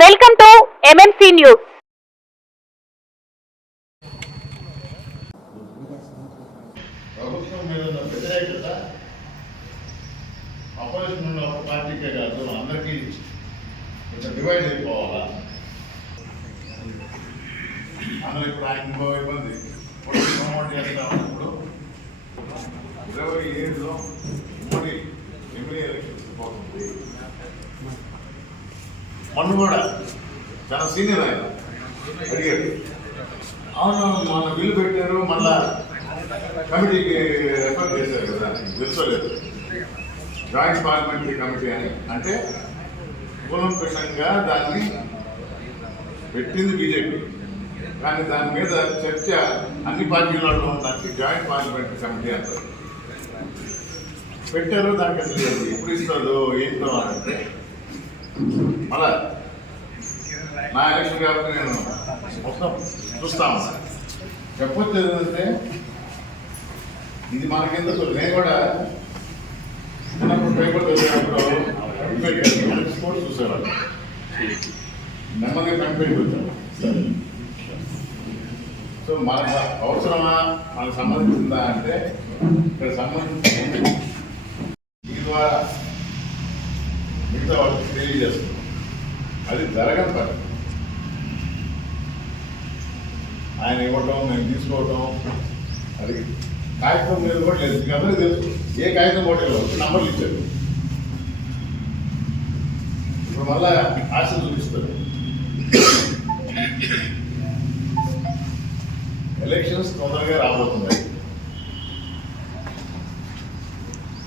Welcome to MMC news. ప్రభుత్వం మీద వ్యతిరేకత అపోజిషన్ ఉన్న ఒక పార్టీకే కాదు, అందరికీ డివైడ్ అయిపోవాలా. అందరూ ఇప్పుడు ఆయన ఇంకో ఇబ్బంది ప్రమోట్ చేస్తా ఉన్నప్పుడు 27లో ఉమ్మడి ఎమ్మెల్యే ఎలక్షన్స్ పోతుంది. మొన్న కూడా చాలా సీనియర్ ఆయన అడిగాడు, అవును మొన్న బిల్లు పెట్టారు, మళ్ళా కమిటీకి రెఫర్ చేశారు కదా, తెలుసుకోలేదు జాయింట్ పార్లమెంటరీ కమిటీ అని. అంటే కూలంకషంగా దాన్ని పెట్టింది బీజేపీ, కానీ దాని మీద చర్చ అన్ని పార్టీలలో ఉండడానికి జాయింట్ పార్లమెంటరీ కమిటీ అంటారు. పెట్టారు, దానికి అసలు ఎప్పుడు ఇస్తుందో ఏంటో అంటే మళ్ళా నా ఎలక్షన్ కాబట్టి నేను మొత్తం చూస్తాను. చెప్పొచ్చు ఏంటంటే ఇది మనకెందుకు, నేను కూడా చిన్నప్పుడు పేపర్ చదివినప్పుడు స్పోర్ట్స్ చూసేవాడు, నెమ్మదిగా కంపెనీకి వచ్చాను. సో మనకు అవసరమా, మనకు సంబంధించిందా అంటే ఇక్కడ సంబంధించింది ఈ ద్వారా మిగతా వాళ్ళకి తెలియజేస్తుంది. అది జరగని పని. ఆయన ఇవ్వటం, నేను తీసుకోవటం, అది కాగితం మీద కూడా లేదు. మీకు అందరికీ తెలుసు, ఏ కాగితం కూడా ఇవ్వచ్చు, నంబర్లు ఇచ్చారు. ఇప్పుడు మళ్ళా ఆశ చూపిస్తారు. ఎలక్షన్స్ తొందరగా రాబోతున్నాయి.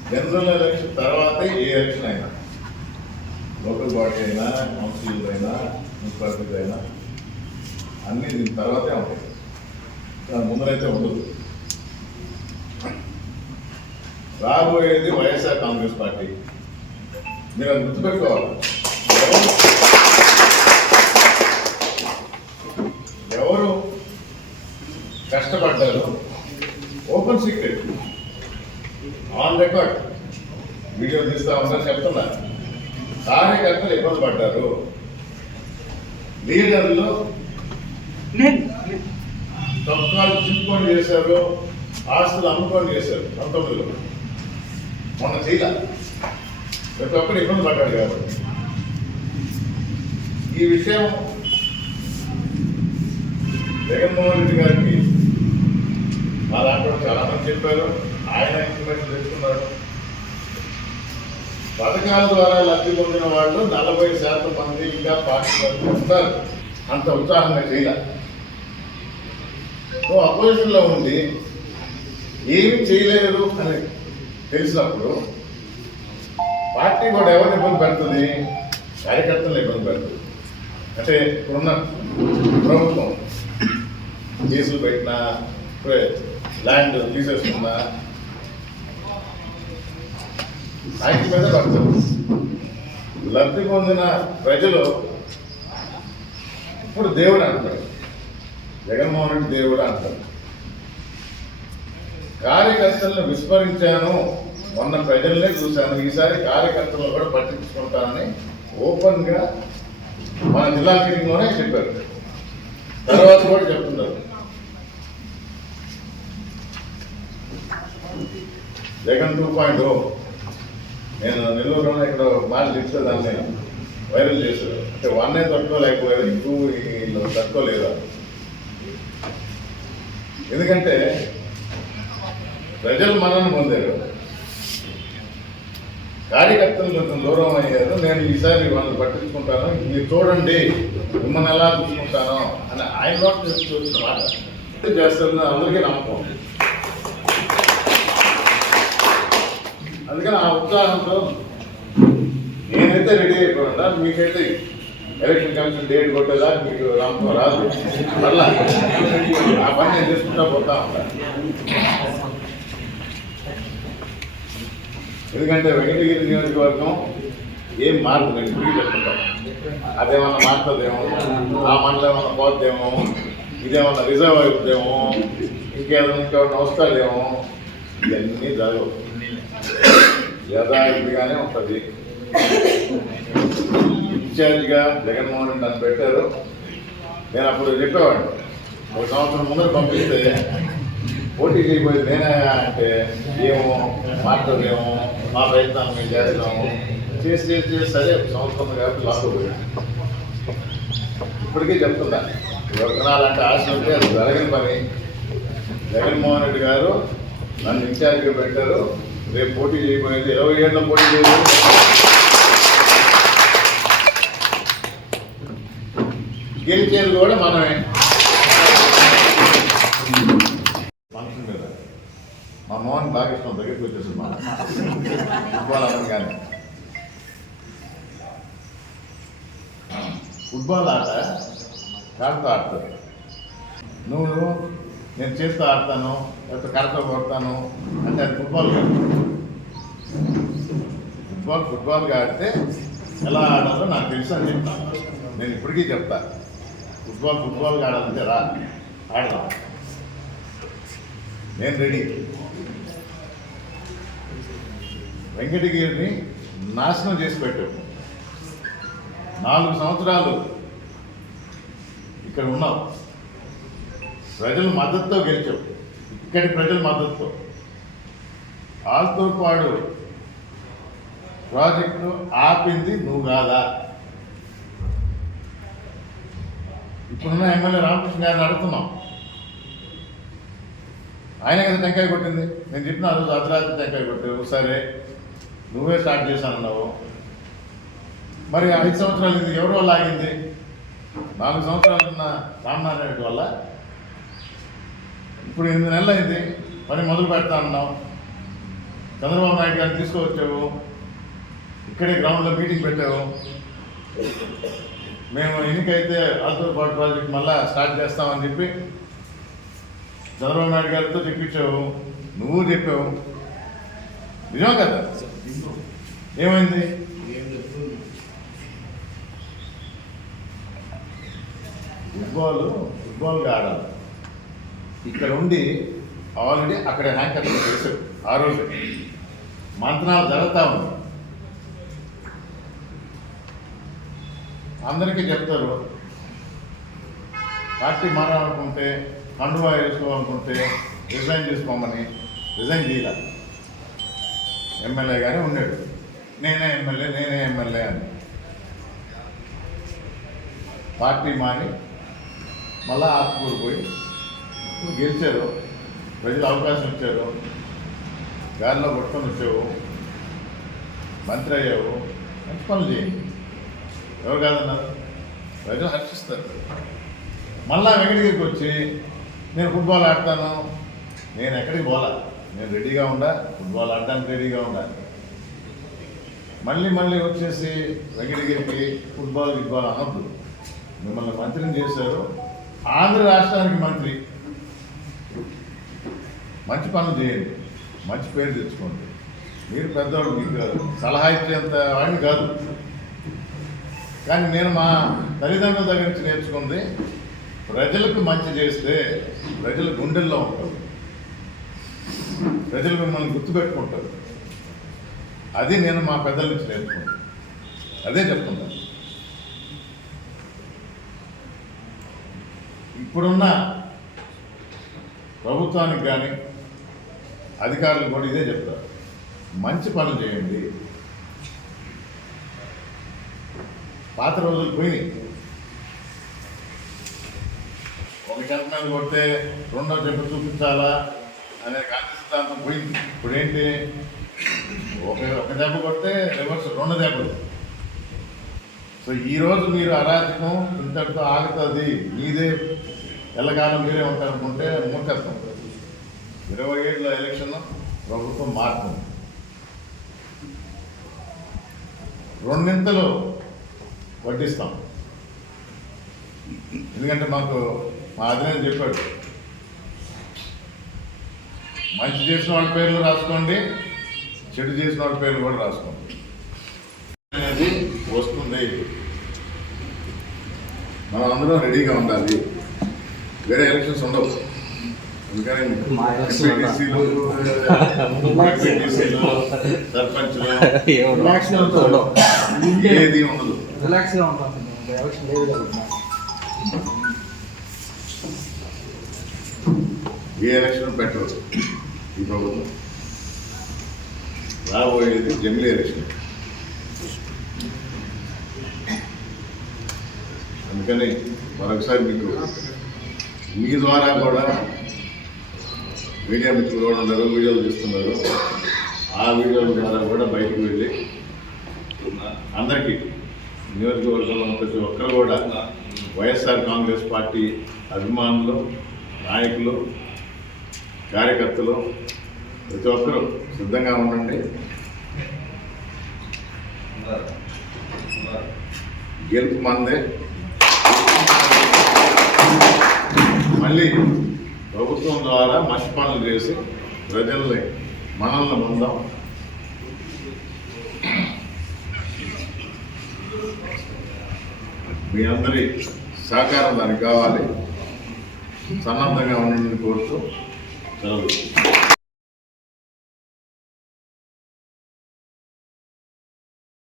జనరల్ ఎలక్షన్ తర్వాతే ఏ ఎలక్షన్ అయినా, లోకల్ బాడీ అయినా, కౌన్సిల్ అయినా, మున్సిపాలిటీస్ అయినా అన్నీ దీని తర్వాతే ఉంటాయి, దాని ముందరైతే ఉండదు. రాబోయేది వైఎస్ఆర్ కాంగ్రెస్ పార్టీ, మీరు అది గుర్తుపెట్టుకోవాలి. ఎవరు కష్టపడ్డారు, open secret, on record video తీస్తా ఉందని చెప్తున్నా. కార్యకర్తలు ఇబ్బంది పడ్డారు, లీడర్లు తొక్కాలు చింపుకొని చేశారు, ఆస్తులు అమ్ముకొని చేశారు. 19లో మొన్న చేయలే, ప్రతి ఒక్కరు ఇబ్బంది పడ్డాడు. కాబట్టి ఈ విషయం జగన్మోహన్ రెడ్డి గారికి మా దాంట్లో చాలా మంది చెప్పారు, ఆయన ఇన్ఫర్మేషన్ తెచ్చుకున్నాడు. పథకాల ద్వారా లబ్ధి పొందిన వాళ్ళు 40% మంది ఇంకా పార్టీలో ఉంటారు. అంత ఉత్సాహంగా చేయాలి. సో అపోజిషన్లో ఉండి ఏమి చేయలేదు అని తెలిసినప్పుడు పార్టీ కూడా ఎవరిని ఇబ్బంది పెడుతుంది, కార్యకర్తలను ఇబ్బంది పెడుతుంది. అంటే ఇప్పుడున్న ప్రభుత్వం కేసులు పెట్టినా, ల్యాండ్ తీసేసుకున్నా నాయకుల మీద పడుతుంది. లబ్ధి పొందిన ప్రజలు ఇప్పుడు దేవుడు అంటారు, జగన్మోహన్ రెడ్డి దేవుడు అంటారు. కార్యకర్తలను విస్మరించాను, మొన్న ప్రజలనే చూశాను, ఈసారి కార్యకర్తలను కూడా పట్టించుకుంటానని ఓపెన్గా మన జిల్లా మీటింగ్లోనే చెప్పారు. తర్వాత కూడా చెప్తున్నారు. జగన్ 2.0 నేను నెల్లూరులో ఇక్కడ మాట చెప్తే దాన్ని వైరల్ చేశారు. అంటే 1 తట్టుకోలేకపోయారు, 2 తట్టుకోలేదా? ఎందుకంటే ప్రజలు మనల్ని పొందారు, కార్యకర్తలు కొంచెం దూరం అయ్యారు. నేను ఈసారి వాళ్ళని పట్టించుకుంటాను, మీరు చూడండి మిమ్మల్ని ఎలా చూసుకుంటాను అని ఆయన నోట్ వచ్చిన మాట చేస్తారని అందరికీ నమ్మకం. అందుకని ఆ ఉత్సాహంతో నేనైతే రెడీ అయిపోయినా, మీకైతే ఎలక్షన్ కమిషన్ డేట్ కొట్టేదా మీకు నమ్మకం రాదు. మళ్ళా ఆ పని నేను చేసుకుంటా పోతా ఉంటాను. ఎందుకంటే వెంకటగిరి నియోజకవర్గం ఏం మారుతుంది, తిరిగి చెప్పుకుంటాం. అదేమన్నా మారుతుందేమో, ఆ మండలం ఏమన్నా పోద్దేమో, ఇదేమన్నా రిజర్వ్ అవుతుందేమో, ఇంకేమన్నా వస్తాడేమో, ఇవన్నీ జరగవు. యథావిధిగానే ఉంటుంది. ఇన్ఛార్జిగా జగన్మోహన్ రెడ్డి నన్ను పెట్టారు. నేను అప్పుడు చెప్పేవాడిని, 1 సంవత్సరం ముందర పంపిస్తే పోటీ చేయబోయేది నేనే అంటే ఏమో మాట్లాడేమో, మా ప్రయత్నాలు మేము చేస్తాము, చేసి సరే సంవత్సరం కాబట్టి లాక్కోపోయాడు. ఇప్పటికీ చెప్తున్నా, విత్తనాలంటే ఆశ ఉంటే అది జరగని పని. జగన్మోహన్ రెడ్డి గారు నన్ను ఇన్ఛార్జిగా పెట్టారు. రేపు పోటీ చేయబోయేది 20 ఏళ్ళ పోటీ చేయబోయేది గెలిచేది కూడా మనమే. ఫంక్షన్ మీద మా మోహన్ బాగా ఇష్టం, దగ్గరికి వచ్చేసింది మన ఫుట్బాల్ అనగానే. ఫుట్బాల్ ఆట కాళ్ళతో ఆడతారు. నువ్వు నేను చేత్తో ఆడతాను లేకపోతే కళ్ళతో కొడతాను అంటే అది ఫుట్బాల్ కాదు. ఫుట్బాల్గా ఆడితే ఎలా ఆడాలో నాకు తెలుసు అని చెప్తాను. నేను ఇప్పటికీ చెప్తా, ఫుట్బాల్గా ఆడాలంటే రా ఆడదాం, నేను రెడీ. వెంకటగిరిని నాశనం చేసి పెట్టావు. 4 సంవత్సరాలు ఇక్కడ ఉన్నావు, ప్రజల మద్దతుతో గెలిచావు. ఇక్కడి ప్రజల మద్దతుతో ఆల్తోపాడు ప్రాజెక్టు ఆపింది నువ్వు కాదా? ఇప్పుడున్న ఎమ్మెల్యే రామకృష్ణ గారిని అడుగుతున్నాం, ఆయన కదా టెంకాయ కొట్టింది. నేను చెప్పిన రోజు అర్ధరాత్రి టెంకాయ కొట్టావు, సరే నువ్వే స్టార్ట్ చేశానన్నావు. మరి 5 సంవత్సరాలు ఇది ఎవరి వల్ల ఆగింది? 4 సంవత్సరాలు ఉన్న రామనారాయణ రెడ్డి వల్ల. ఇప్పుడు 8 నెలలు అయింది, పని మొదలు పెడతా అన్నావు. చంద్రబాబు నాయుడు గారిని తీసుకువచ్చావు, ఇక్కడే గ్రౌండ్లో మీటింగ్ పెట్టావు. మేము ఎన్నికైతే ఆల్తోపాడు ప్రాజెక్ట్ మళ్ళా స్టార్ట్ చేస్తామని చెప్పి చంద్రబాబు నాయుడు గారితో చెప్పించావు, నువ్వు చెప్పావు. నిజం కదా? ఏమైంది? ఫుట్బాల్గా ఆడాలి. ఇక్కడ ఉండి ఆల్రెడీ అక్కడ హ్యాంకర్ చేశారు. ఆ రోజు మంత్రాలు జరుగుతూ ఉంది. అందరికీ చెప్తారు, పార్టీ మారాలనుకుంటే కండువా వేసుకోవాలనుకుంటే రిజైన్ చేసుకోమని. రిజైన్ చేయాలి. ఎమ్మెల్యేగానే ఉన్నాడు, నేనే ఎమ్మెల్యే అని. పార్టీ మాని మళ్ళా ఆత్మూరు పోయి గెలిచారు. ప్రజలు అవకాశం ఇచ్చారు, గాలిలో కొట్టుకొని వచ్చావు, మంత్రి అయ్యావు, మంచి పనులు చేయండి. ఎవరు కాదన్నారు? ప్రజలు హర్షిస్తారు. మళ్ళా వెంకటగిరికి వచ్చి నేను ఫుట్బాల్ ఆడతాను, నేను ఎక్కడికి పోలా, నేను రెడీగా ఉండా, ఫుట్బాల్ ఆడడానికి రెడీగా ఉండాలి. మళ్ళీ వచ్చేసి వెంకటగిరికి ఫుట్బాల్ అనొద్దు. మిమ్మల్ని మంత్రిని చేశారు, ఆంధ్ర రాష్ట్రానికి మంత్రి. మంచి పనులు చేయండి, మంచి పేరు తెచ్చుకోండి. మీరు పెద్దవాళ్ళు, మీకు సలహా ఇచ్చేంత వాడిని కాదు. కానీ నేను మా తల్లిదండ్రుల దగ్గర నుంచి నేర్చుకుంది, ప్రజలకు మంచి చేస్తే ప్రజలు గుండెల్లో ఉంటారు, ప్రజలు మిమ్మల్ని గుర్తుపెట్టుకుంటారు. అది నేను మా పెద్దల నుంచి నేర్చుకున్నాను, అదే చెప్తున్నాను. ఇప్పుడున్న ప్రభుత్వానికి కానీ అధికారులు కూడా ఇదే చెప్తారు, మంచి పనులు చేయండి. పాత రోజులు పోయినాయి. ఒక చెంప మీద కొడితే రెండో చెంప చూపించాలా అనే గాంధీ సిద్ధాంతం పోయింది. ఇప్పుడేంటి, ఒక దెబ్బ కొడితే రివర్స్ 2 దెబ్బలు. సో ఈరోజు మీరు అరాచకం ఇంతటితో ఆగుతుంది, మీదే ఎల్లకాలం మీరే ఉంటారనుకుంటే మూర్ఖత్వం. 27 ఎలక్షన్ ప్రభుత్వం మారుతుంది. 2 వడ్డిస్తాం. ఎందుకంటే మాకు మా అధినేత చెప్పాడు, మంచి చేసిన వాళ్ళ పేర్లు రాసుకోండి, చెడు చేసిన వాళ్ళ పేర్లు కూడా రాసుకోండి అనేది వస్తుంది. మనం అందరం రెడీగా ఉండాలి. వేరే ఎలక్షన్స్ ఉండవు. ఎందుకని సర్పంచ్లు ఏది ఉండదు. రిలాక్స్గా ఉంటాం సార్ ఎలక్షన్ లేదు కదా. ఏ ఎలక్షన్ పెట్టరు ఈ ప్రభుత్వం. రాబోయేది జమిలీ ఎలక్షన్. అందుకని మరొకసారి మీకు మీ ద్వారా కూడా మీడియా మిత్రులు కూడా ఉన్నారు, వీడియోలు తీస్తున్నారు. ఆ వీడియోల ద్వారా కూడా బయటకు వెళ్ళి అందరికీ నియోజకవర్గంలో ప్రతి ఒక్కరు కూడా వైఎస్ఆర్ కాంగ్రెస్ పార్టీ అభిమానులు, నాయకులు, కార్యకర్తలు ప్రతి ఒక్కరూ సిద్ధంగా ఉండండి. గెలుపు మందే. మళ్ళీ ప్రభుత్వం ద్వారా మంచి పనులు చేసి ప్రజల్ని మనల్ని పొందాం. మీ అందరి సహకారం దానికి కావాలి. సన్నద్ధంగా ఉండండి కోరుతూ సెలవు.